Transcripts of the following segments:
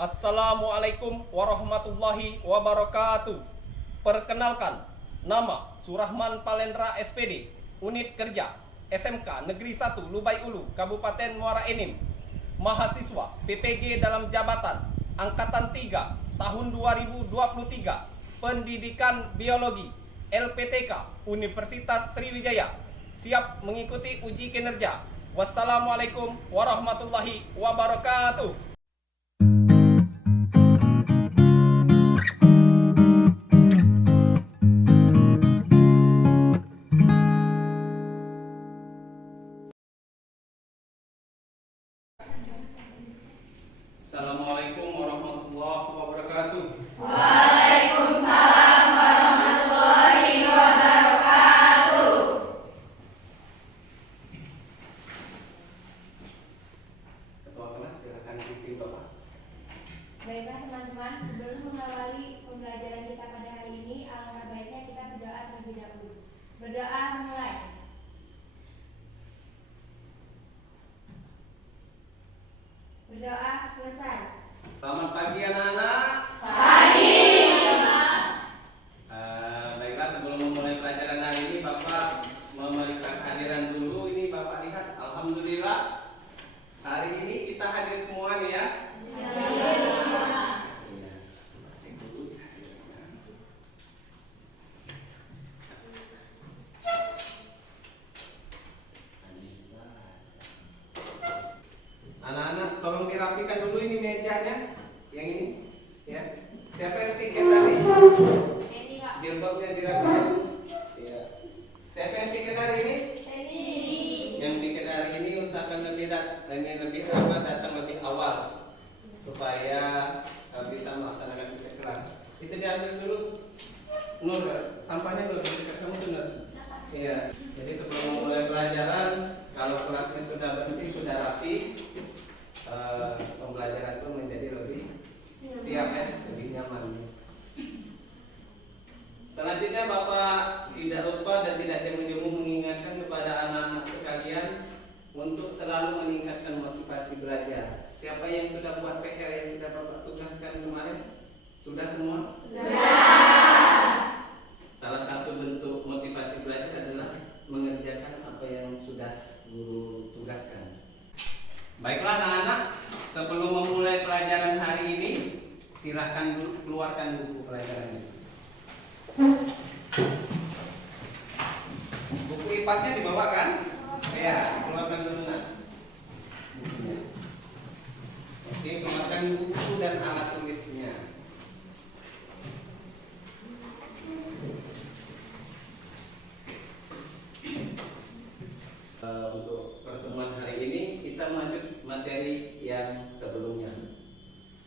Assalamualaikum warahmatullahi wabarakatuh. Perkenalkan, nama Surahman Palendra SPD, Unit Kerja SMK Negeri 1 Lubai Ulu, Kabupaten Muara Enim. Mahasiswa PPG dalam jabatan Angkatan 3 tahun 2023, Pendidikan Biologi, LPTK Universitas Sriwijaya. Siap mengikuti uji kinerja. Wassalamualaikum warahmatullahi wabarakatuh. Assalamualaikum warahmatullahi wabarakatuh. Waalaikumsalam warahmatullahi wabarakatuh. Ketua kelas, silakan pimpin Bapak. Baiklah teman-teman, sebelum mengawali pembelajaran kita pada hari ini, alangkah baiknya kita berdoa terlebih dahulu. Berdoa mulai. Berdoa selesai. Selamat pagi anak-anak. Pagi. Baiklah, sebelum memulai pelajaran hari ini, Bapak memeriksa kehadiran dulu. Ini Bapak lihat, alhamdulillah hari ini kita hadir semua nih ya. Iya. Cek dulu kehadirannya. Anak-anak, tolong dirapikan dulu ini mejanya, yang ini, ya. Siapa yang tiket tadi? Ini Pak. Jilbabnya dirapikan dulu. Ya. Siapa yang tiket hari ini? Ini. Yang tiket hari ini usahakan lebih datang lebih awal supaya bisa melaksanakan tiket kelas. Itu diambil dulu. Nur, sampahnya Nur, tiket kamu tuh Nur. Iya. Jadi sebelum memulai pelajaran, kalau kelasnya sudah bersih, sudah rapi, pembelajaran itu menjadi lebih siap ya, lebih nyaman. Selanjutnya Bapak tidak lupa dan tidak jemu-jemu mengingatkan kepada anak-anak sekalian untuk selalu meningkatkan motivasi belajar. Siapa yang sudah buat PR yang sudah Bapak tugaskan kemarin? Sudah semua? Sudah. Salah satu bentuk motivasi belajar adalah mengerjakan apa yang sudah guru tugaskan. Baiklah anak-anak, sebelum memulai pelajaran hari ini, silahkan dulu keluarkan buku pelajarannya. Buku IPAS-nya dibawa kan? Ya, keluarkan dulu nak. Bukunya. Oke, keluarkan buku dan alat tulisnya. Untuk pertemuan hari ini kita lanjut materi yang sebelumnya.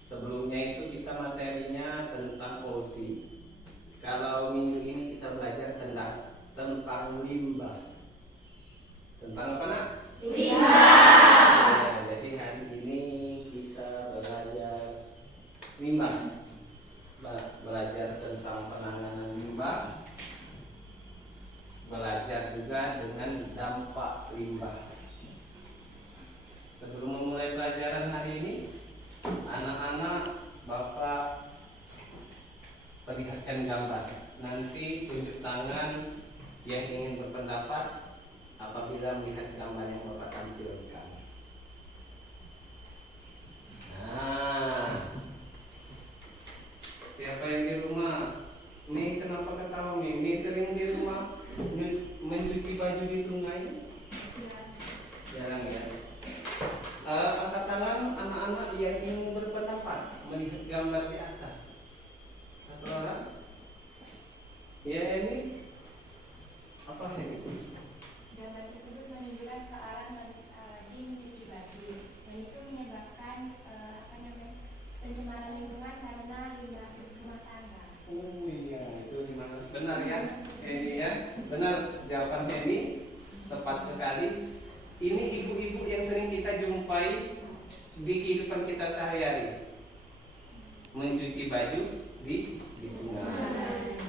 Sebelumnya itu kita materinya tentang polusi. Kalau minggu ini kita belajar tentang limbah. Tentang apa nak? Limbah. Ya, jadi hari ini kita belajar limbah. Belajar tentang penanganan limbah. Belajar juga dengan dampak limbah. Sebelum memulai pelajaran hari ini, anak-anak Bapak perlihatkan gambar. Nanti tunjuk tangan yang ingin berpendapat apabila melihat gambar yang Bapak tampilkan. Nah, siapa yang di rumah? Nih kenapa ketawa nih? Nih sering di rumah mencuci baju di sungai? Jarang ya. Angkat tangan anak-anak yang ingin berpendapat melihat gambar di atas. Satu orang? Ya ini apa ini? Gambar tersebut menunjukkan seorang lagi mencuci baju, dan itu menyebabkan pencemaran lingkungan karena limbah rumah tangga. Oh iya, itu di mana? Benar ya? Ini ya, benar jawaban ini tepat sekali. Ini ibu-ibu yang sering kita jumpai di kehidupan kita sehari-hari, mencuci baju di sungai.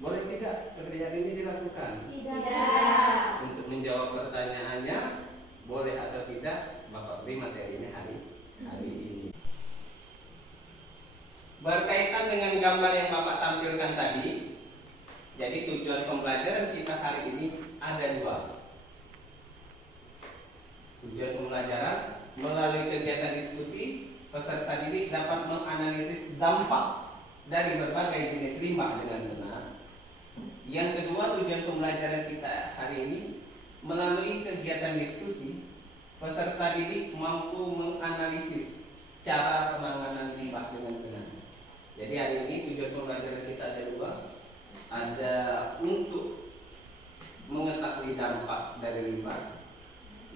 Boleh tidak pekerjaan ini dilakukan? Tidak. Untuk menjawab pertanyaannya, boleh atau tidak, Bapak beri materinya hari ini. gambar yang Bapak tampilkan tadi, jadi tujuan pembelajaran kita hari ini ada dua. Tujuan pembelajaran melalui kegiatan diskusi, peserta didik dapat menganalisis dampak dari berbagai jenis limbah dengan benar. Yang kedua, tujuan pembelajaran kita hari ini melalui kegiatan diskusi, peserta didik mampu menganalisis cara penanganan limbah dengan benar. Jadi hari ini tujuan pembelajaran kita ada dua. Ada untuk mengetahui dampak dari limbah.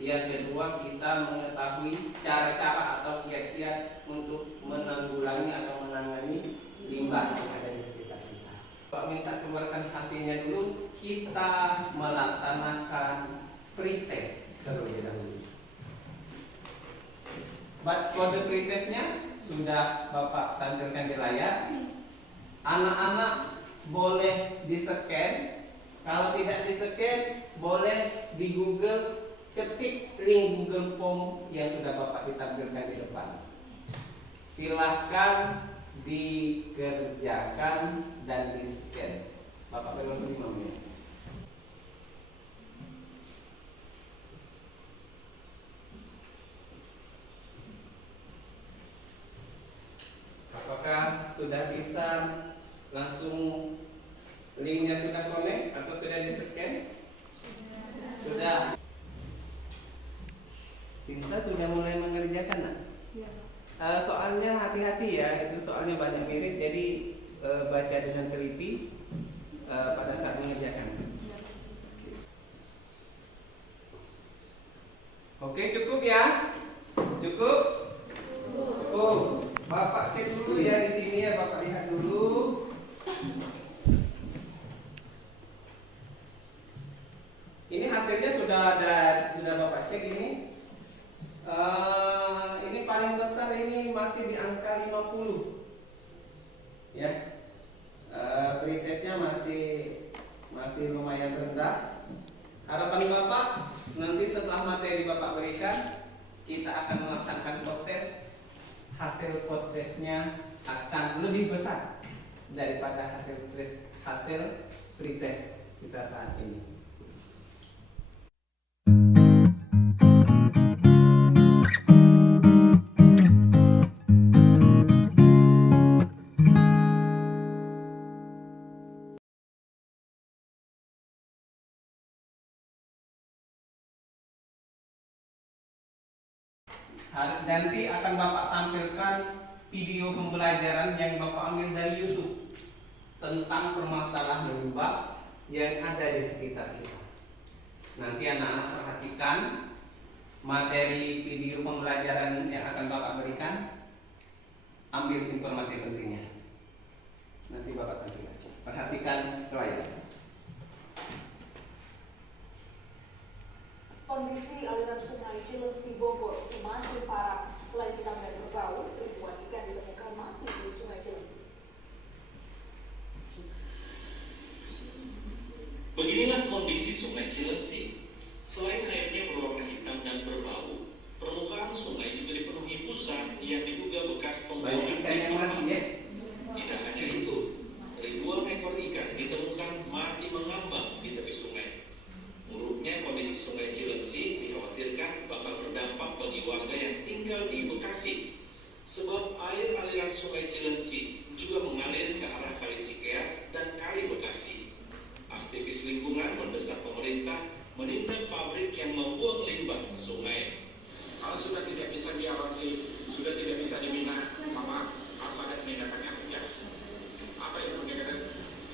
Yang kedua, kita mengetahui cara-cara atau kiat-kiat untuk menanggulangi atau menangani limbah yang ada di sekitar kita. Pak minta keluarkan hatinya dulu, kita melaksanakan pretest terlebih dahulu. Kode pretestnya sudah Bapak tampilkan di layar. Anak-anak boleh di-scan. Kalau tidak di-scan, boleh di Google, ketik link Google Form yang sudah Bapak ditampilkan di depan. Silahkan dikerjakan dan di-scan. Bapak belum 5 menit. Apakah sudah bisa langsung linknya sudah connect atau sudah di-scan? Sudah. Sinta sudah mulai mengerjakan, nak? Soalnya hati-hati ya, itu soalnya banyak mirip, jadi baca dengan teliti pada saat mengerjakan. Oke, cukup ya? Cukup? Cukup. Bapak cek dulu ya di sini ya, Bapak lihat dulu. Ini hasilnya sudah Bapak cek ini. Ini paling besar ini masih di angka 50. Ya. Pretestnya masih lumayan rendah. Harapan Bapak nanti setelah materi Bapak berikan, kita akan melaksanakan post test. Hasil post testnya akan lebih besar daripada hasil pretest kita saat ini. Nanti akan Bapak tampilkan video pembelajaran yang Bapak ambil dari YouTube tentang permasalahan limbah yang ada di sekitar kita. Nanti anak-anak perhatikan materi video pembelajaran yang akan Bapak berikan, ambil informasi pentingnya. Nanti Bapak tampilkan. Perhatikan layar. Kondisi aliran sungai Cilengsi Bogor semakin parah. Selain hitam dan berbau, ribuan ikan ditemukan mati di sungai Cilengsi. Beginilah kondisi sungai Cilengsi. Selain airnya berwarna hitam dan berbau, permukaan sungai juga dipenuhi busa yang diduga bekas pembuangan limbah. Tidak hanya itu, ribuan ekor ikan ditemukan mati mengambang di tepi sungai. Buruknya kondisi sungai Cilengsi dikhawatirkan bakal berdampak bagi warga yang tinggal di Bekasi. Sebab air aliran sungai Cilengsi juga mengalir ke arah Kali Cikeas dan Kali Bekasi. Aktivis lingkungan mendesak pemerintah menindak pabrik yang membuang limbah ke sungai. Kalau sudah tidak bisa diawasi, sudah tidak bisa dibina, maka harus ada penindakan yang tegas. Apa itu penindakan?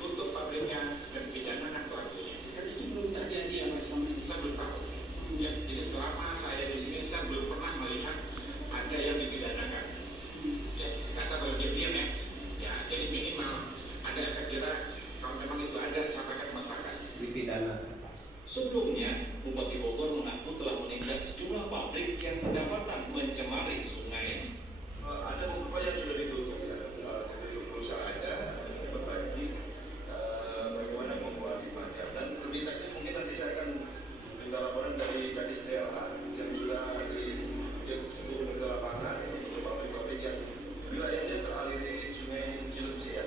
Tutup pabriknya dan pidanakan pelakunya. Dan itu belum terjadi ya Mas Samin? Saya belum tahu. Ya, jadi selama saya di sini saya belum pernah melihat ada yang dipidanakan. Ya, kata kalau dia diam ya, jadi minimal ada efek jerak. Kalau memang itu ada, sampaikan ke masyarakat. Dipidana. Sebelumnya, Bupati Bogor mengaku telah menindak sejumlah pabrik yang kedapatan mencemari sungai. Ada beberapa yang sudah ditutup ya, ditutup perusahaannya, berbagi bagaimana membuat limbahnya. Dan lebih teknis mungkin nanti saya akan minta laporan dari Kadis DLH yang sudah di lapangan untuk pabrik-pabrik yang wilayahnya teraliri sungai Cilengsi ya.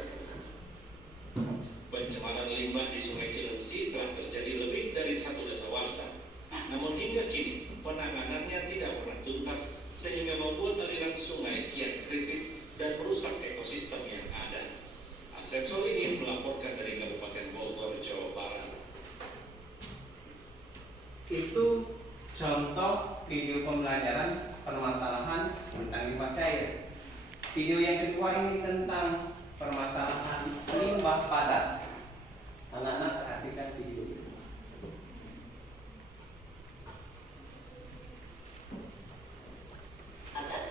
Asep Solihin melaporkan dari Kabupaten Bogor, Jawa Barat. Itu contoh video pembelajaran permasalahan tentang limbah cair. Video yang kedua ini tentang permasalahan limbah padat. Anak-anak perhatikan video ini.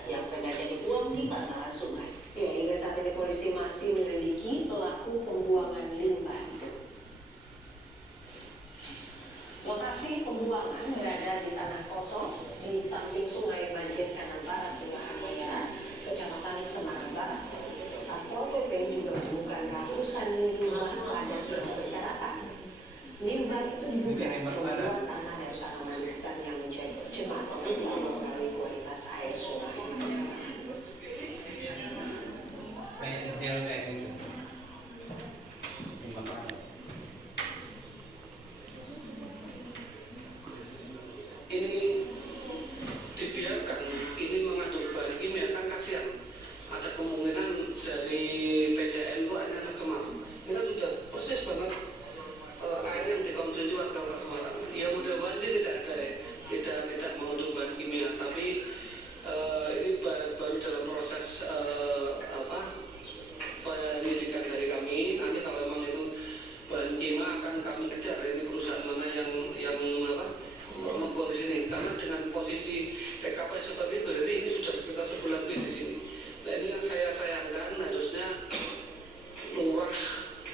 Yang sengaja dibuang di bantaran sungai. Ya, hingga saat ini polisi masih menyelidiki pelaku pembuangan limbah itu. Lokasi pembuangan berada di tanah kosong di samping Sungai Banjir Kanan Barat, Kelurahan Bayara, Kecamatan Semarang Barat. Satpol PP juga menemukan ratusan limbah padat yang berserakan. Limbah itu diduga membuat tanah dan tanaman sekitarnya menjadi tercemar serta mempengaruhi kualitas air sungai. Ini dibiarkan, ini mengandung bahan kimia, kan kasihan. Ada kemungkinan dari PDAM itu airnya tercemar. Ini kan sudah persis banget air yang dikonsumsi warga Kota Semarang. Ya mudah-mudahan sih tidak mengandung bahan kimia, tapi ini baru dalam proses penyidikan dari kami. Nanti kalau memang itu bahan kimia akan kami kejar. Ini perusahaan mana yang membuang di sini, karena dengan posisi TKP seperti itu, berarti ini sudah sekitar sebulan lebih di sini. Nah, ini yang saya sayangkan, harusnya lurah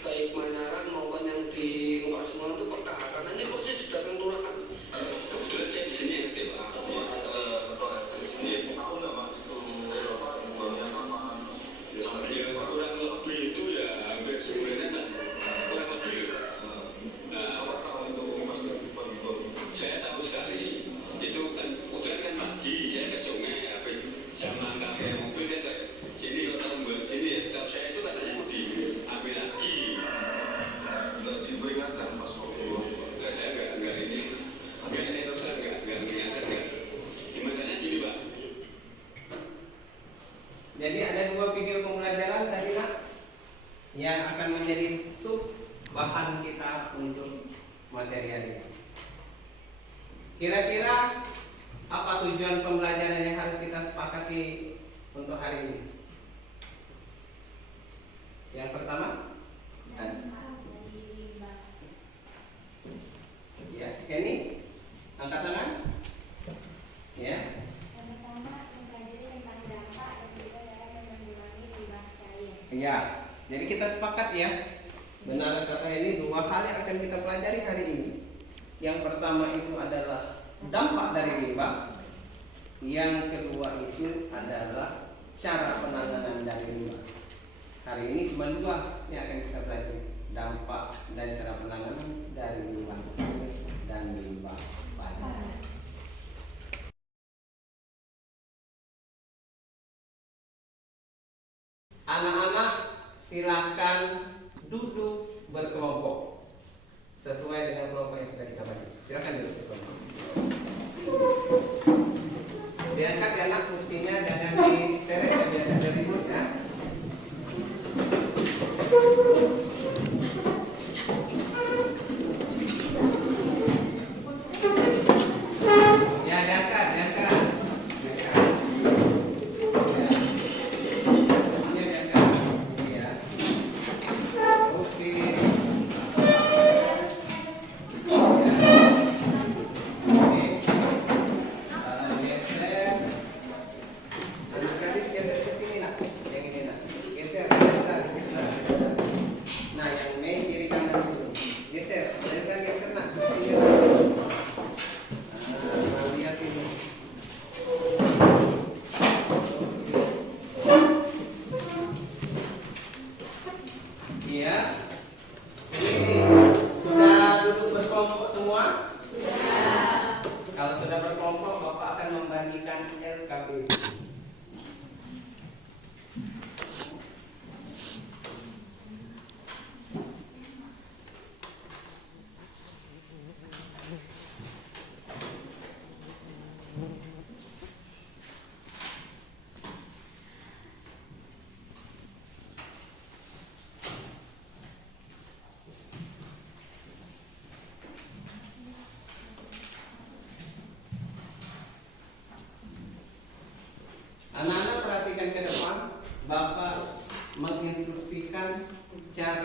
baik Manyaran maupun yang di Kota Semarang itu peka, karena ini posisi di belakang lurahan. Kebetulan saya di sini ya, Pak. Ini tahu nggak Pak itu banyak apa? Ya, kurang lebih itu ya hampir sebulan kan, kurang lebih. Nah, Apa tahu itu Mas bagi-bagi? saya tahu sekali. Itu kan kebetulan kan pagi saya ke sungai, habis saya mangkak saya mobil saya ke sini, kalau buat sini ya. Kalau saya itu katanya mau diambil lagi. Nggak diperingatkan pas mau keluar. Nah, saya nggak ini, saya terus terang nggak mengingatkan nggak. Gimana gini Pak? Jadi ada dua video pembelajaran tadi nak yang akan menjadi sub bahan kita untuk materi hari ini. Kira-kira apa tujuan pembelajaran yang harus kita sepakati untuk hari ini? Yang pertama, ya, Kenny, angkat tangan. Ya. Yang pertama mempelajari tentang dampak dan juga cara menanggulangi limbah cair. Ya, jadi kita sepakat ya. Benar kata ini, dua hal yang akan kita pelajari hari ini. Yang pertama itu adalah dampak dari limbah. Yang kedua itu adalah cara penanganan dari limbah. Hari ini cuma dua yang akan kita pelajari, dampak dan cara penanganan dari limbah dan limbah padat. Anak-anak silakan duduk berkelompok sesuai dengan kelompok yang sudah kita bagi. Silakan duduk berkelompok. Diangkat ya anak kursinya, jangan diteret dan jangan dari ribut ya. Ya diangkat, diangkat. Iya. Ini sudah duduk berkelompok semua? Sudah. Kalau sudah berkelompok, Bapak akan membagikan LKP.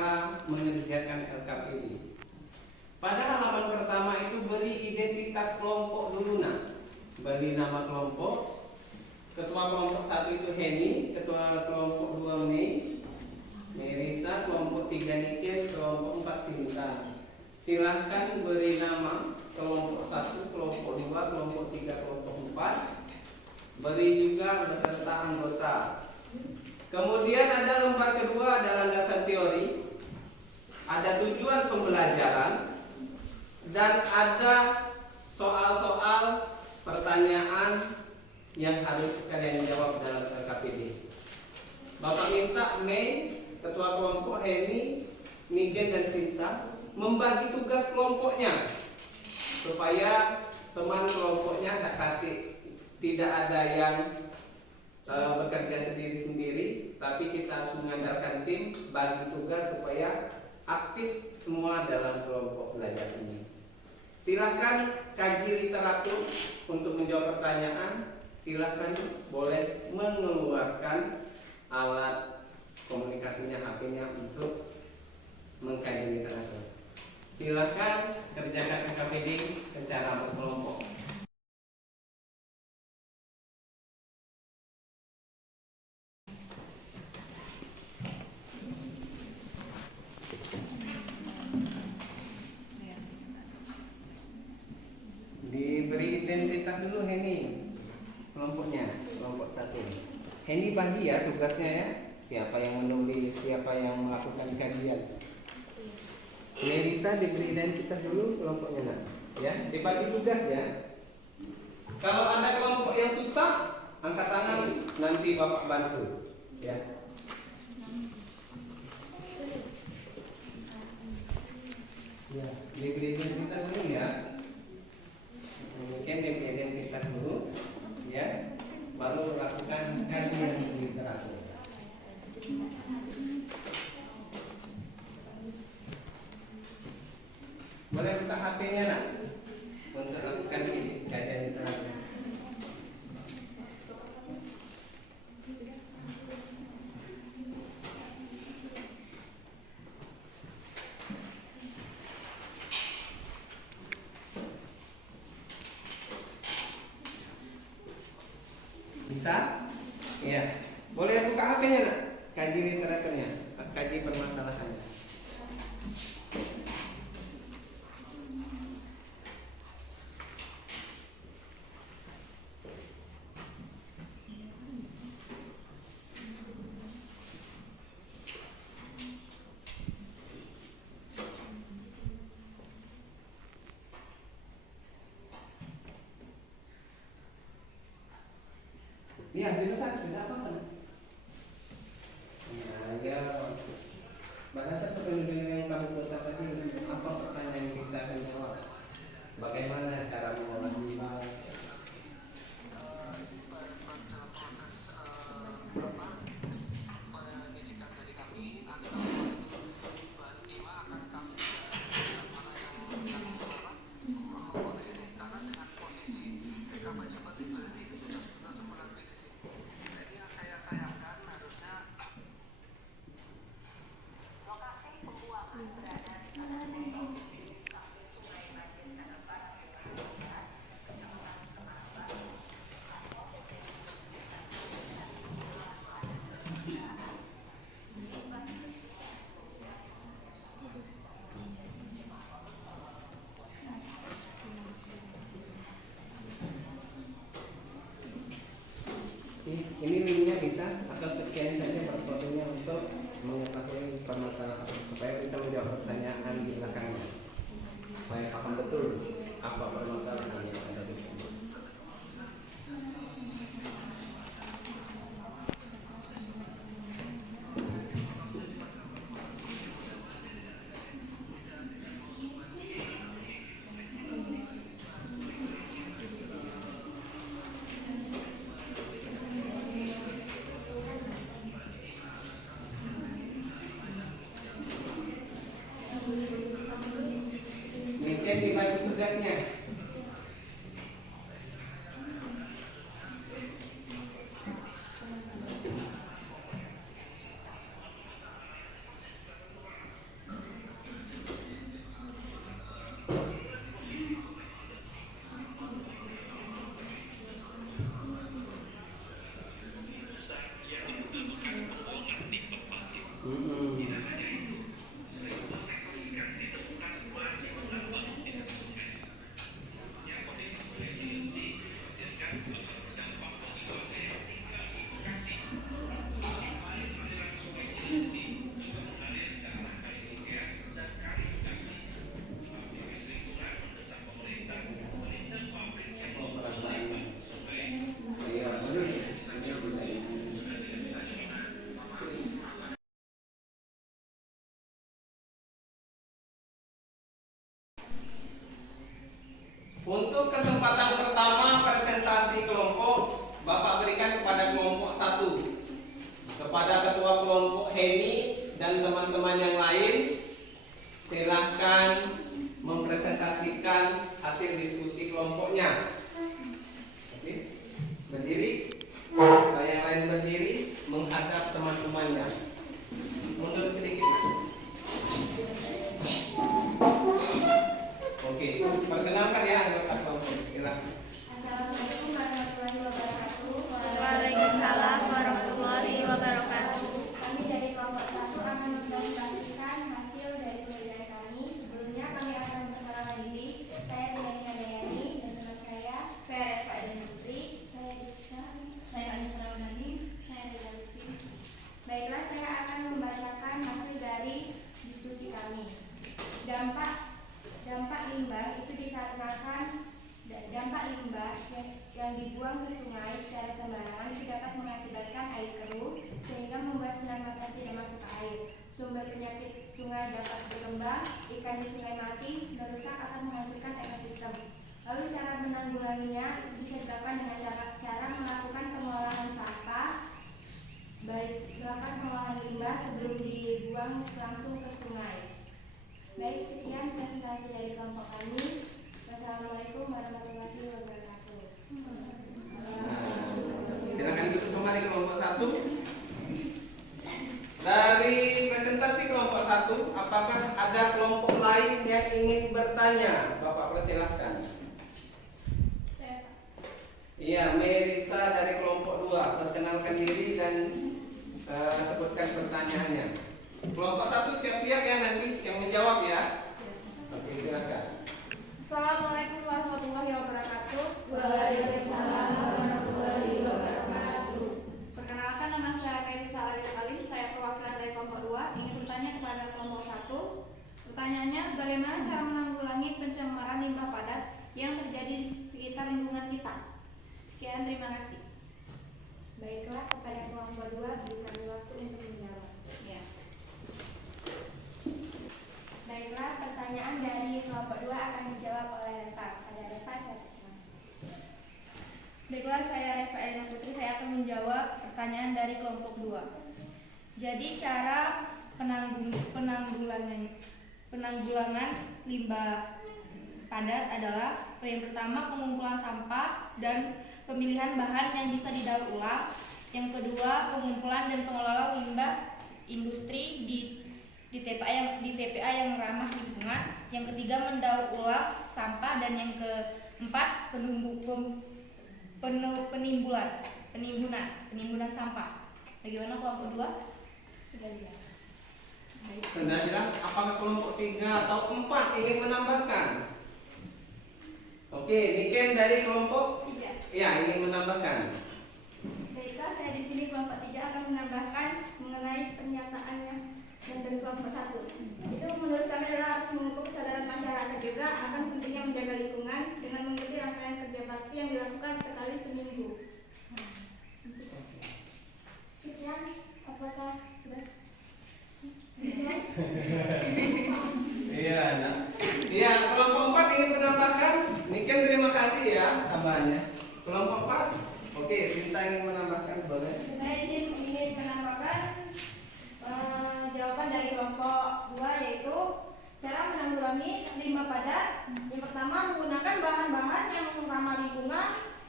dalam mengerjakan LKPD. Pada halaman pertama itu beri identitas kelompok dulu nah. Beri nama kelompok. Ketua kelompok 1 itu Heni, ketua kelompok 2 Mei, Merisa, kelompok 3 Niken, kelompok 4 Sinta. Silahkan beri nama kelompok 1, kelompok 2, kelompok 3, kelompok 4. Beri juga beserta anggota. Kemudian ada lembar kedua adalah landasan teori. Ada tujuan pembelajaran dan ada soal-soal pertanyaan yang harus kalian jawab dalam LKPD. Bapak minta Mei, ketua kelompok Heni, Niken dan Sinta membagi tugas kelompoknya supaya teman kelompoknya tidak ada yang bekerja sendiri-sendiri, tapi kita harus mengandalkan tim bagi tugas supaya aktif semua dalam kelompok belajar ini. Silakan kaji literatur untuk menjawab pertanyaan. Silakan boleh mengeluarkan alat komunikasinya, HP-nya untuk mengkaji literatur. Silakan kerjakan KPD secara berkelompok. Diberi identitas dulu Heni. Kelompoknya, kelompok 1. Heni bagi ya tugasnya ya. Siapa yang menulis, siapa yang melakukan kajian. Melisa diberi identitas dulu kelompoknya nak. Ya, dibagi tugas ya. Kalau ada kelompok yang susah, angkat tangan nanti Bapak bantu. Ya. Ya, diberi identitas dulu ya. Mungkin diberi identitas dulu. Ya, baru lakukan kajian literatur. Boleh buka HP-nya nak untuk lakukan kajian literatur. Bisa? Iya. Boleh buka HP-nya nak? Kaji literaturnya, kaji permasalahannya. Iya, bisa, tidak apa-apa. Ya, berdasar petunjuk yang kami buat tadi, apa pertanyaan yang kita akan jawab? Bagaimana cara mengolah limbah? Ini linknya bisa atau sekian saja berfotonya untuk mengetahui permasalahan supaya bisa menjawab pertanyaan di belakangnya, supaya paham betul apa permasalahan yang ada di sini. Mungkin dibagi tugasnya. silahkan mempresentasikan hasil diskusi kelompoknya. Oke, berdiri. Yang lain berdiri menghadap teman-temannya. Mundur sedikit. Oke, perkenalkan ya anggota kelompok. Silahkan. Assalamualaikum warahmatullahi wabarakatuh. Waalaikumsalam warahmatullahi wabarakatuh. Kami dari kelompok 1 akan mempresentasikan hasil dari penelitian kami. Sebelumnya kami akan memperkenalkan diri. Saya Tiani Handayani dan teman saya Eva Eden Putri, saya Rizka, saya Anissa Ramadhani, saya Rila Lutfi. Baiklah, saya akan membacakan hasil dari diskusi kami. Dampak limbah itu dikarenakan dampak limbah yang dibuang ke sungai secara sembarangan itu dapat mengakibatkan air keruh sehingga membuat sinar matahari tidak masuk ke air. Sumber penyakit sungai dapat berkembang, ikan di sungai mati, merusak akan menghancurkan ekosistem. Lalu cara menanggulanginya bisa dilakukan dengan cara melakukan pengolahan sampah, baik melakukan pengolahan limbah sebelum dibuang langsung ke sungai. Baik, sekian presentasi dari kelompok kami. Wassalamualaikum warahmatullahi wabarakatuh. Silakan duduk kembali kelompok 1. Dari presentasi kelompok 1, apakah ada kelompok lain yang ingin bertanya? Bapak persilahkan. Iya, Melisa dari kelompok 2, perkenalkan diri dan sebutkan pertanyaannya. Kelompok 1 siap-siap ya nanti yang menjawab ya. Oke, silakan. Assalamualaikum warahmatullahi wabarakatuh. Waalaikumsalam warahmatullahi wabarakatuh. Perkenalkan, nama saya Melisa Arif Alim. Saya perwakilan dari kelompok 2. Ingin bertanya kepada kelompok 1. Pertanyaannya, bagaimana cara menanggulangi pencemaran limbah padat yang terjadi di sekitar lingkungan kita? Sekian, terima kasih. Baiklah, kepada kelompok 2 berikan waktu untuk menjawab. Ya. Baiklah, pertanyaan dari kelompok 2 akan dijawab oleh Reva. Pada Reva, saya persilakan. Baiklah, saya Reva Elina Putri, saya akan menjawab pertanyaan dari kelompok 2. Jadi cara penanggulangan limbah padat adalah yang pertama pengumpulan sampah dan pemilihan bahan yang bisa didaur ulang. Yang kedua, pengumpulan dan pengelolaan limbah industri di TPA yang ramah lingkungan. Yang ketiga, mendaur ulang sampah, dan yang keempat, penimbunan sampah. Bagaimana kelompok 2? Sudah jelas. Baik. Sudah jelas. Apakah kelompok 3 atau 4 ingin menambahkan? Oke, Niken dari kelompok 3. ya ingin menambahkan. Baiklah, saya di sini kelompok 3 akan menambahkan mengenai pernyataannya yang dari kelompok 1. Itu menurut kami adalah harus mengukur kesadaran masyarakat juga akan pentingnya menjaga lingkungan dengan mengikuti rangkaian kerja bakti yang dilakukan sekali seminggu. Sekian, apakah sudah? Iya, nah. Iya, kelompok 4 ingin menambahkan. Niken terima kasih ya tambahannya. Kelompok 4. Oke, Sinta ingin menambahkan, boleh? Saya ingin menambahkan jawaban dari kelompok 2, yaitu cara menanggulangi limbah padat. Yang pertama, menggunakan bahan-bahan yang ramah lingkungan.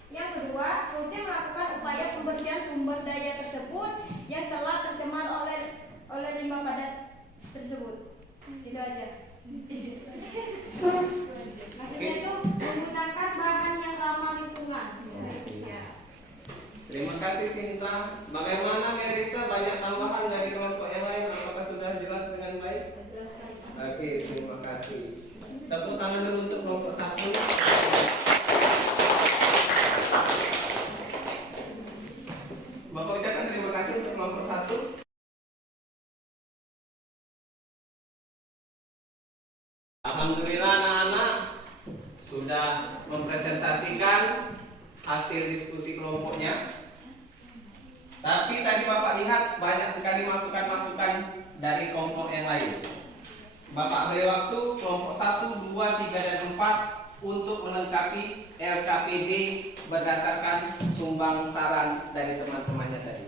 Yang kedua, rutin melakukan upaya pembersihan sumber daya tersebut yang telah tercemar oleh limbah padat tersebut. Itu aja. Maksudnya itu menggunakan bahan yang ramah lingkungan. Terima kasih Sinta. Bagaimana Melisa, banyak tambahan dari kelompok yang lain? Apakah sudah jelas dengan baik? Oke, terima kasih. Tepuk tangan dulu untuk kelompok 1. Bapak ucapkan terima kasih untuk kelompok 1. Alhamdulillah anak-anak sudah mempresentasikan hasil diskusi kelompoknya. Tapi tadi Bapak lihat banyak sekali masukan-masukan dari kelompok yang lain. Bapak beri waktu kelompok 1, 2, 3, dan 4 untuk melengkapi LKPD berdasarkan sumbang saran dari teman-temannya tadi.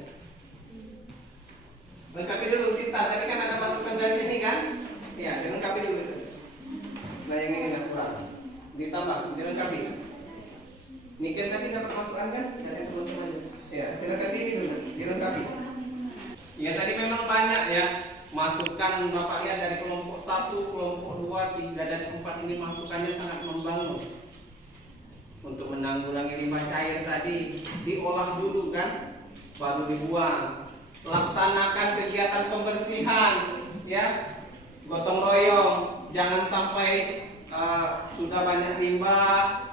Lengkapi dulu Sita, tadi kan ada masukan dari ini kan? 1, kelompok 2, 3, dan 4 ini masukannya sangat membangun. Untuk menanggulangi limbah cair tadi, diolah dulu kan, baru dibuang. Laksanakan kegiatan pembersihan, ya, gotong royong, jangan sampai sudah banyak limbah,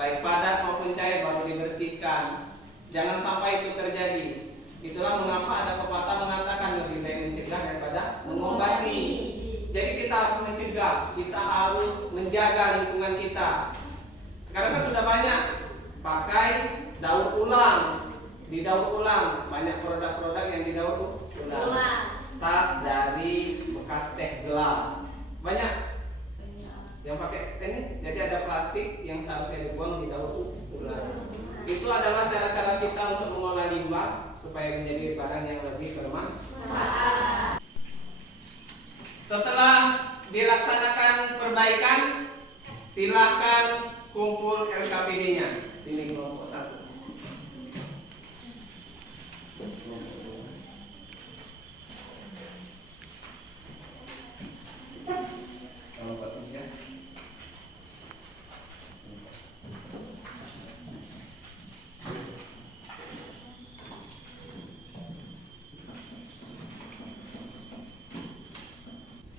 baik padat maupun cair, baru dibersihkan. Jangan sampai itu terjadi. Itulah mengapa ada pepatah mengatakan lebih baik mencegah daripada mengobati. Jadi kita harus mencegah, kita harus menjaga lingkungan kita. Sekarang kan sudah banyak pakai daur ulang, didaur ulang, banyak produk-produk yang didaur ulang. Tas dari bekas teh gelas, banyak yang pakai ini. Jadi ada plastik yang seharusnya dibuang didaur ulang. Itu adalah cara-cara kita untuk mengolah limbah supaya menjadi barang yang lebih bermanfaat. Setelah dilaksanakan perbaikan, silakan kumpul LKPD-nya. Sini kelompok 1. Kelompok 3.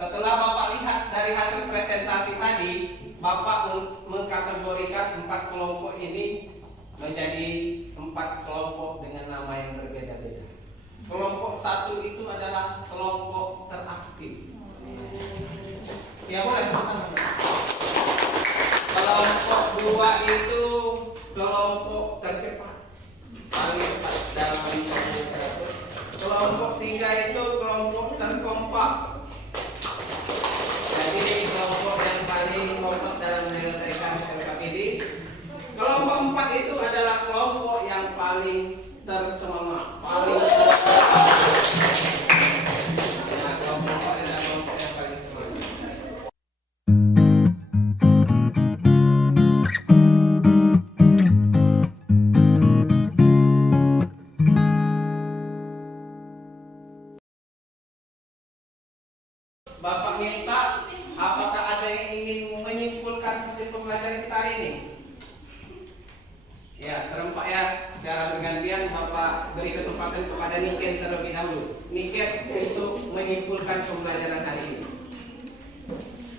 Setelah Bapak lihat dari hasil presentasi tadi, Bapak mengkategorikan 4 kelompok ini menjadi 4 kelompok dengan nama yang berbeda-beda. Kelompok 1 itu adalah kelompok teraktif. Ya boleh. Kelompok 2 itu kelompok tercepat, paling cepat dalam menyelesaikan. Kelompok 3 itu kelompok terkompak. Jadi kelompok yang paling kompak dalam menyelesaikan LKPD. Kelompok 4 itu adalah kelompok yang paling tersemangat, paling nah, kelompok 4 adalah kelompok yang paling semangat. Bapak minta, apakah ada yang ingin menyimpulkan hasil pembelajaran kita hari ini? Ya, serempak ya. Secara bergantian Bapak beri kesempatan kepada Niken terlebih dahulu. Niken untuk menyimpulkan pembelajaran hari ini.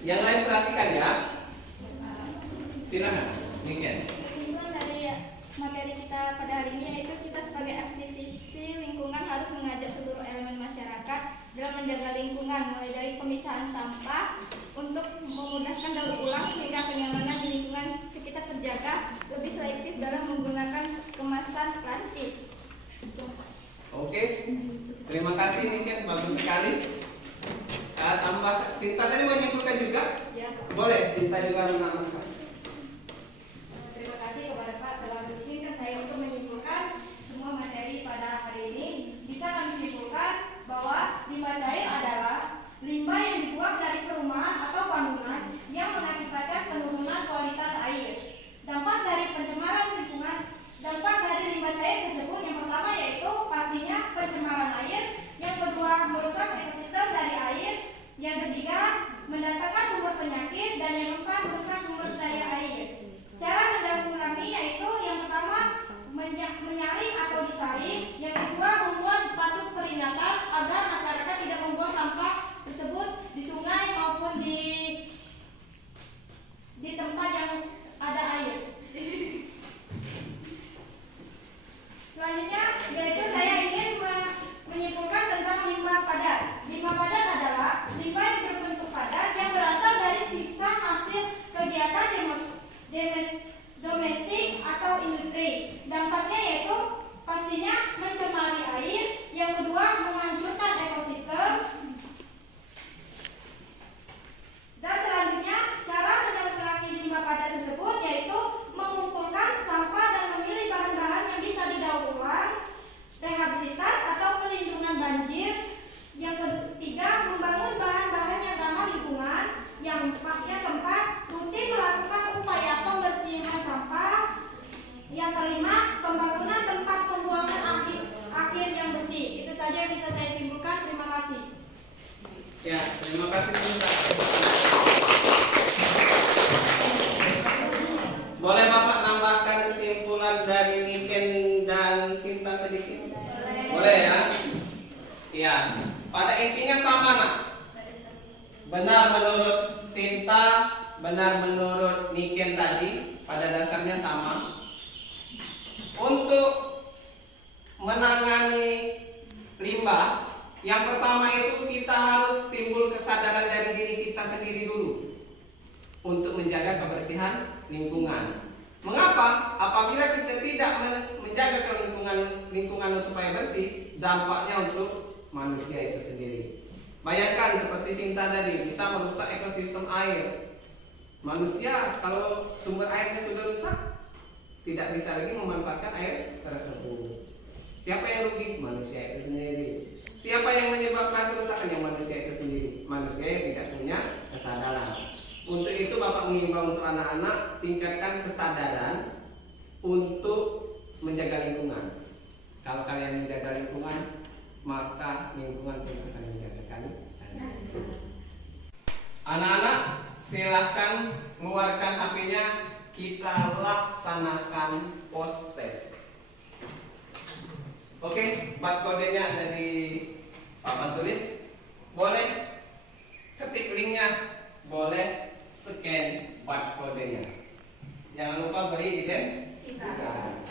Yang lain perhatikan ya. Silakan, Niken. Kesimpulan dari materi kita pada hari ini yaitu kita sebagai aktivisi lingkungan harus mengajak seluruh elemen masyarakat dalam menjaga lingkungan, mulai dari pemisahan sampah untuk memudahkan daur ulang sehingga kenyamanan di lingkungan sekitar terjaga, lebih selektif dalam menggunakan kemasan plastik. Oke, terima kasih Niken, bagus sekali. Tambah Sinta tadi menyimpulkan juga? Ya. Boleh, Sinta juga menambahkan. Terima kasih kepada Pak telah mengizinkan saya untuk menyimpulkan semua materi pada hari ini. Bisa kami simpulkan bahwa limbah cair adalah limbah yang dibuang dari perumahan atau bangunan yang mengakibatkan penurunan kualitas air. Dampak dari pencemaran lingkungan, dampak dari limbah cair tersebut yang pertama yaitu pastinya pencemaran air, yang kedua merusak ekosistem dari air, yang ketiga mendatangkan sumber penyakit, dan yang keempat merusak sumber daya air. Cara menanggulangi yaitu yang pertama menyaring atau disaring, yang kedua membuat spanduk peringatan agar masyarakat tidak membuang sampah tersebut di sungai maupun di tempat yang ada air. Selanjutnya yaitu saya ingin menyimpulkan tentang limbah padat. Limbah padat adalah limbah yang berbentuk padat yang berasal dari sisa hasil kegiatan domestik atau industri. Dampaknya yaitu pastinya mencemari air, yang kedua menghancurkan ekosistem, dan selanjutnya cara menanggulangi limbah padat benar menurut Sinta, benar menurut Niken tadi, pada dasarnya sama. Untuk menangani limbah, yang pertama itu kita harus timbul kesadaran dari diri kita sendiri dulu untuk menjaga kebersihan lingkungan. Mengapa? Apabila kita tidak menjaga lingkungan supaya bersih, dampaknya untuk manusia itu sendiri. Bayangkan seperti Sinta tadi, bisa merusak ekosistem air. Manusia kalau sumber airnya sudah rusak, tidak bisa lagi memanfaatkan air tersebut. Siapa yang rugi? Manusia itu sendiri. Siapa yang menyebabkan kerusakan? Yang manusia itu sendiri. Manusia yang tidak punya kesadaran. Untuk itu Bapak mengimbau untuk anak-anak, tingkatkan kesadaran untuk menjaga lingkungan. Kalau kalian menjaga lingkungan, maka lingkungan pun akan menjaga kalian. Anak-anak, silahkan keluarkan HP-nya, kita laksanakan post test. Oke, barcode-nya ada di papan tulis. Boleh ketik linknya, boleh scan barcode-nya. Jangan lupa beri identitas.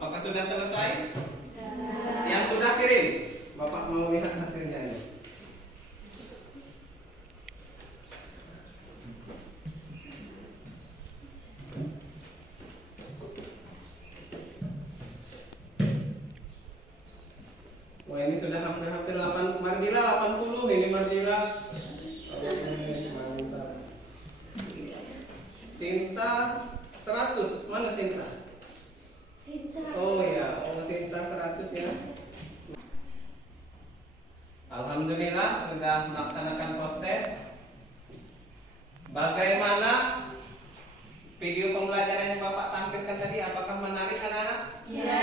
Apakah sudah selesai? Yang sudah kirim, Bapak mau lihat hasilnya ini. Wah, ini sudah hampir 8, Margila 80, ini Margila. Mantap. Sinta 100, mana Sinta? Oh ya, Sinta 100 ya. Alhamdulillah sudah melaksanakan post test. Bagaimana video pembelajaran yang Bapak tampilkan tadi? Apakah menarik anak-anak? Ya.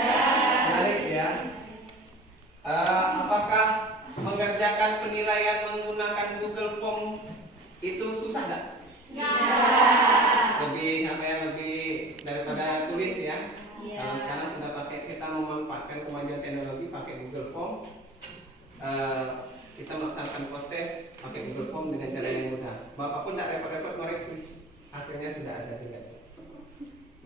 Menarik ya. Apakah mengerjakan penilaian menggunakan Google Form itu susah nggak? Ya. Lebih daripada tulis ya. Kalau sekarang sudah kita memanfaatkan kemajuan teknologi pakai Google Form, kita melaksanakan post test pakai Google Form dengan cara yang mudah. Bapak pun tidak repot-repot ngoreksi, hasilnya sudah ada juga.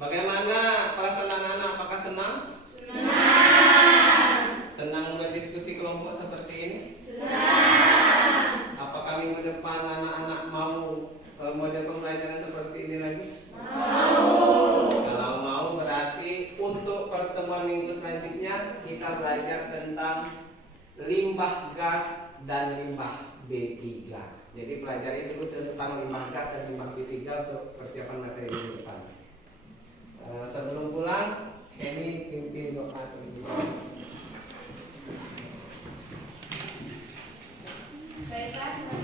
Bagaimana perasaan anak-anak? Apakah senang? Senang. Senang berdiskusi kelompok seperti ini? Senang. Apakah minggu depan anak-anak mau model pembelajaran seperti ini lagi? Mau. Kalau mau berarti untuk pertemuan minggu selanjutnya kita belajar tentang limbah gas dan limbah B3. Jadi pelajari dulu tentang limbah gas dan limbah B3 untuk persiapan materi minggu depan. Sebelum pulang, Hemi pimpin doa terlebih dahulu. Baiklah.